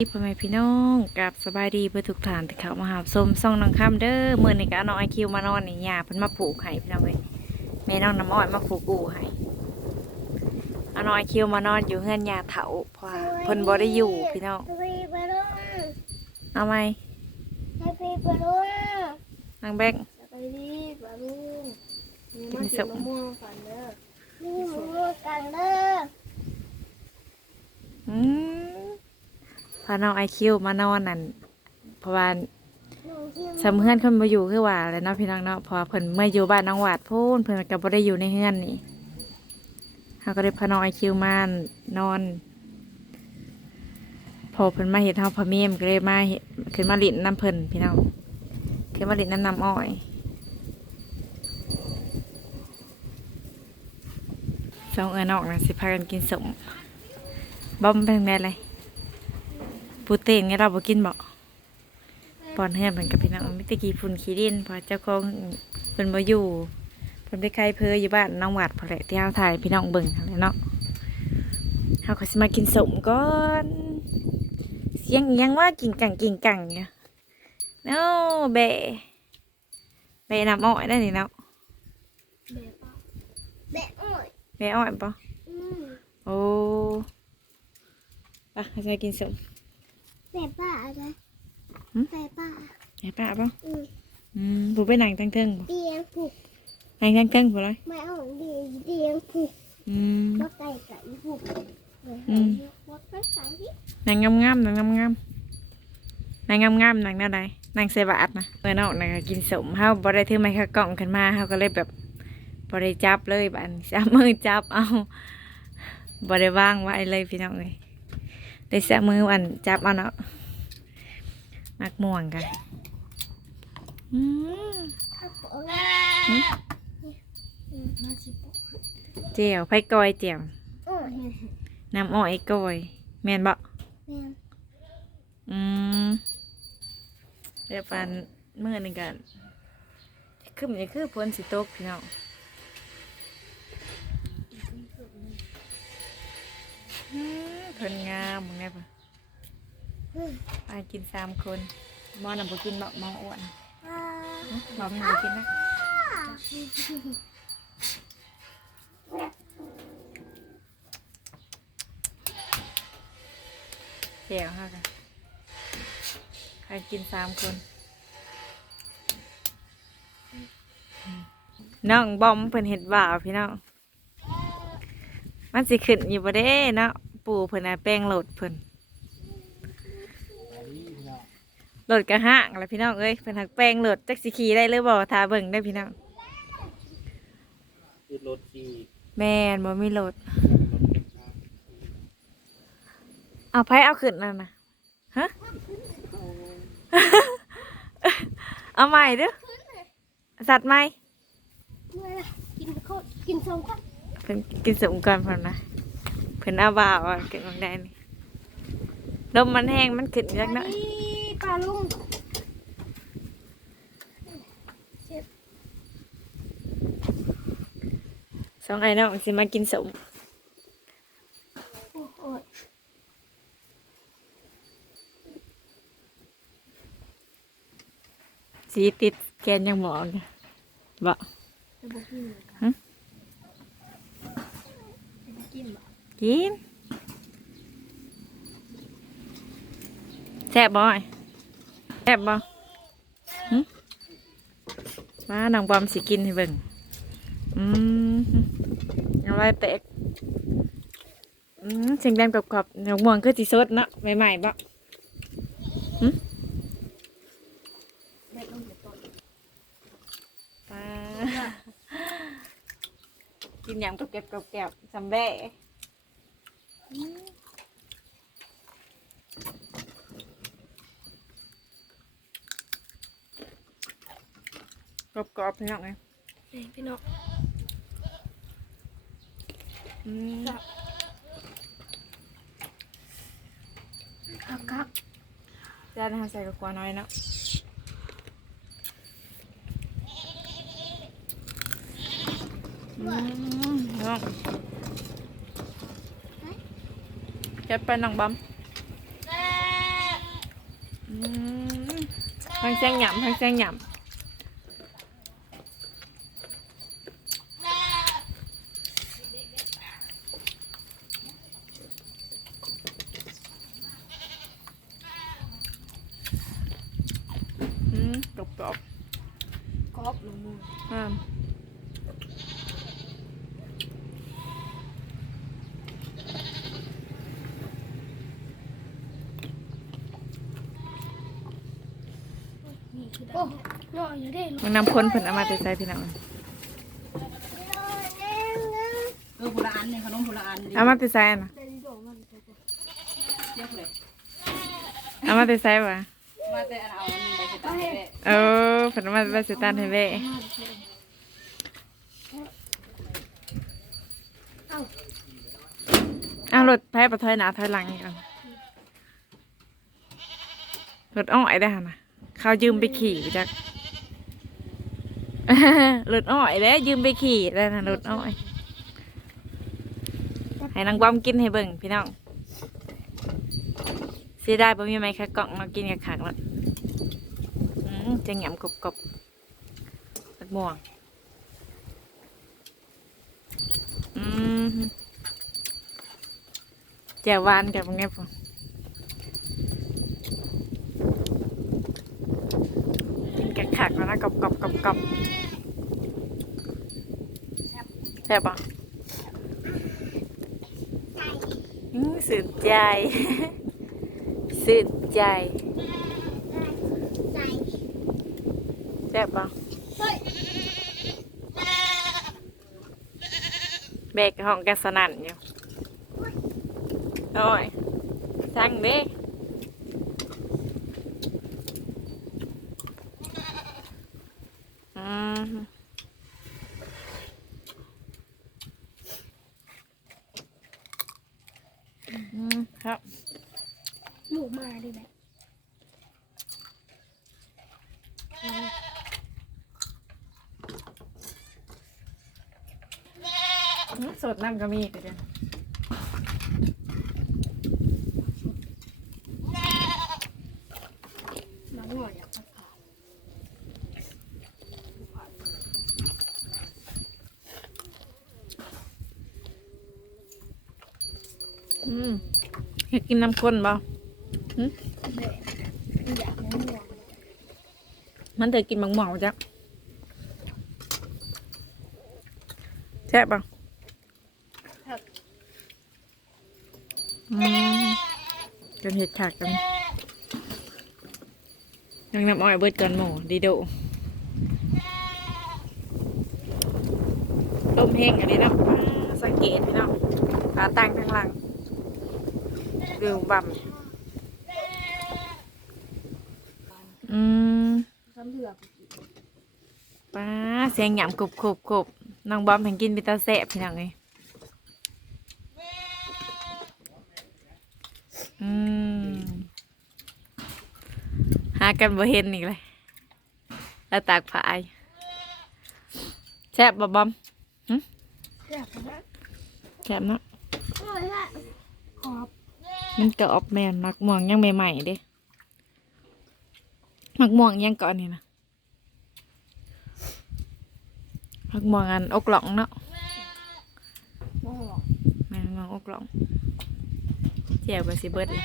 พ่อแม่พี่น้องกับสบายดีเพื่อทุกท่านที่เข้ามาหาส้มซ่องน้องคำเด้อมื่อนี้ก็เอาน้องไอคิวมานอนนี่ยาเพิ่นมาผูกให้พี่น้องเว้ยแม่น้องน้ำอ้อยมาผูกอู่ให้เอาน้องไอคิวมานอนอยู่เฮือนยาเถาเพราะว่าเพิ่นบ่ได้อยู่พี่น้อง Happy birthday เอาไหม Happy birthday นางแบงสวัสดีบาลุงกินสุกมะม่วงกันเด้อนี่มะม่วงกันเด้ออืม พาน้องไอคิวมานอนนั่นเพราะว่าหนูกินสำเฮือนเพิ่นบ่อยู่คือว่าแหล้วเนาะพี่น้องเนาะเพอเพิ่นเมื่ออยู่บ้านน้องหวาดพูนเพิ่นก็บ่ได้อยู่ในเฮือนนี่เฮาก็เลยพาน้องไอคิวมานอน พอเพิ่นมาเฮ็ดเฮาพะเมียมก็เลยมาเฮ็ดขึ้นมาลิ้นน้ำเพิ่นพี่น้องขึ้นมาลิ้นน้ำน้ำอ้อยสองเอิ้นออกน่ะสิพากันกินสมบอมเป็นไงเลย ปูเต้งไงเราบ่กินบ่ปอนเฮือนเพิ่นกับพี่น้องมิตรกีฝุ่นขี้ดินเพอเจ้าของเพิ่นบ่อยู่เพิ่นไปใครเพออยู่บ้านน้องหวัดพอแหละที่เฮาถ่ายพี่น้องเบิ่งหั่นแหละเนาะเฮาก็สิมากินสมก่อนเสียงอิหยังว่ากินกังกินกังเนี่ยเนาะแบะแบะน้ำอ้อยได้นี่เนาะแบะอ้อยแบะอ้อยปะอืมโอ้ไปะเราจะกินสม แบะป้าอะไรหึแบะป้าแบะปะปะอืมอืมผู้ไปนั่งตั้งเทิงบ่เตียงผูกนั่งตั้งเทิงบ่เลยไม่เอาดีเตียงผูกอืมว่าไก่ไก่ผูกอืมว่าไก่ไก่ที่นางงามงามๆนางงามงามๆนางงามงามๆนางหน้าใดนางเซบาทนะเมื่อนอกนางก็กินสมเฮาบ่ได้ถือไม้ข้ากล่องขึ้นมาเฮาก็เลยแบบบ่ได้จับเลยบัดนี้จับมือจับเอาบ่ได้วางไว้เลยพี่น้องเอ้ย ได้เสียมืออันจับเอาเนาะมักม่วงกันอืมเจียวไผ่กอยเจียวน้ำอ้อยกอยแม่นบ่อืมเดี๋ยวปันเมื้อนึงกันคือมันคือฝนสิตกพี่น้องอืม เพิ่นงามมึงไงปะไปกินสามคนมอน่ะบ่กินบอกมออ้วนอ่าหึหมอมันบ่กินนะเดี๋วฮะกันใครกินสามคนน้องบอมเพิ่นเห็ดบ่าวพี่น้องมันสิขึ้นอยู่บ่เด้เนาะ ปู่เพิ่นน่ะแป้งโหลดเพิ่นโหลดกระห้างแล้วพี่น้องเอ้ยเป็นหักแป้งโหลดจักสิขี่ได้หรือบ่ทาเบิ่งได้อพี่น้องคือรถขี่แม่นบ่มีโหลดรถเก็บข้าวเอาไผเอาขึ้นนั่นน่ะฮะเอาใหม่เด้อสัตว์ใหม่กินข้าวกินส้มก่อนเพิ่นกินสมก่อนเพิ่นนะ เพิ่นเอาบ่าวอะเกิดของได้นี่ลมมันแห้งมันขึ้นจักหน่อยปลาลุงสองไอ้น้องสิมากินสมโอ้โหสีติดแกนยังหมองอยู่บ่จะบอกกินเลยฮะจะบอกกินบ่ กินแซ่บบ่อยแซ่บบ่มาน้องบอมสิกินให้เบิ่งอืมอาไว้เตะอืมเสียงแดงกรอบๆน้องม่วงคือสิสดเนาะใหม่ๆบ่เบ็ดลงเดี๋ยวต้นปลากินอย่างกรอบๆ กรอบๆสำแบะกรอบๆพี่น้องไงนี่พี่น้องอืมคักคักจานอาหารใส่กับกวาน้อยเนาะอืมน้อง ยัดไปนังบําทางแซงหยำทางแซงหยำกรอบกรอบกรอบลงมืออ่า โอ้น้อยอยู่ได้ลูกมันนำคนเพิ่นเอามาแต่ใส่พี่น้องเออผุละอันเนี่ยขนมผุละอันดิเอามาแต่ใส่น่ะเป็นโดมันก็จะเรียกเลยเอามาแต่ใส่บ่มาแต่อันเอาอันนี้ไปใส่ตาแม่เออเพิ่นเอามาแต่สิตันให้แม่เอ้าเอารถไผบ่ถอยหน้าถอยหลังอีกแล้วรถอ้อยได้หั่นน่ะ เขายืมไปขี่จักรถอ้อยแล้วยืมไปขี่แล้วนะรถอ้อย ให้นางบอมกินให้เบิ่งพี่น้องเสียดายบ่มีไม้ค่ะกล่องมากินกับขากแล้วจะหยำกรอบๆปักม่วงอืมแจ่วหวานกับไงพอกิน กับกแล้วนะกรอบกรอบแซ่บปะอืมสุดใจ สุดใจแซ่บปะเฮ้ยเบกห้องแกสนั่นอยู่โอ้ยสั่งด้อืมอืมครับ ห มูมาดิแบบอืมสดน้ำก็มีก็จะน้องหน่อยอยากผ่าอืมอยากกินน้ำข้นบ่แบบอยากน้ำหวาน มันเธอกินบางหมอจ้ะแซ่บป่ะครับอืมกันเห็ดขากกันยังน้ำอ้อยเบิดกันหมูดีโดลมแห้งอันนี้นะว้าสังเกตพี่น้องขาตั้งทั้งหลังดูบ่ำ อืมซ้ำเถื่อป้าเสียงหยำกรุบกรุบกรุบน้องบอมแห่งกินบิตาแสบพี่น้องเลยอืมหากันบ่เห็นอีกเลยแล้วตากผายแซ่บบ่บอมอยากนะแซ่บเนาะโอ้ยละขอบมันกรอบแม่นมักม่วงยังใหม่ๆเด้ หมักม่วงยังก่อนนี่นะหมักม่วงอันอกหลองเนาะมองหรอแม่งอกหลองเจียวกับสิเบิดเลย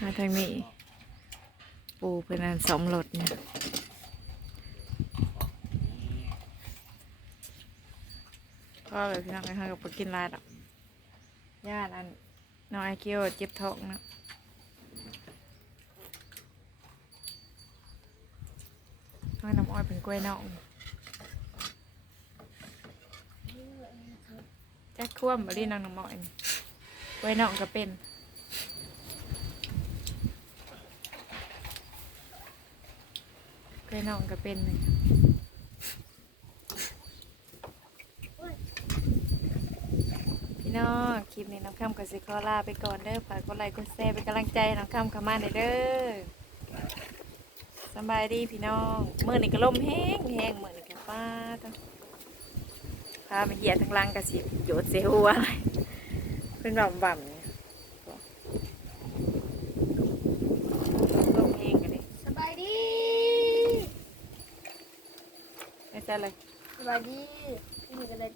มาทางนี้ปูเป็นอันสมรสเนี่ยก็เลยพี่น้องไปหากับปกินลายดอกญาติอัน น้องไอเกียวเจ็บท้องนะน้อยน้ำอ้อยเป็นกล้วยน่องจักควมบรีนางน้ำหมอยนี่ไว้น้องก็เป็นไว้น้องก็เป็นเลยพี่น้อง ลิปนี้น้องข้ามกับสิคอลาไปก่อนเด้อฝากกดไลค์กดแชร์เป็นกำลังใจน้องข้ามขามาในเด้อสบายดีพี่น้องเมื่อนี่ก็ลมแห้งแห้งเหมือนี่ก็ป้าต้องพาไปเหยียดทางลังกับสิโยดเซียหัวอะไรเป็นบ่ำบ่มแห้สบายดีไม่ใสบายดี จบไปแล้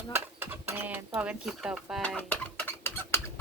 วเนาะ แม่นพอกันคลิปต่อไป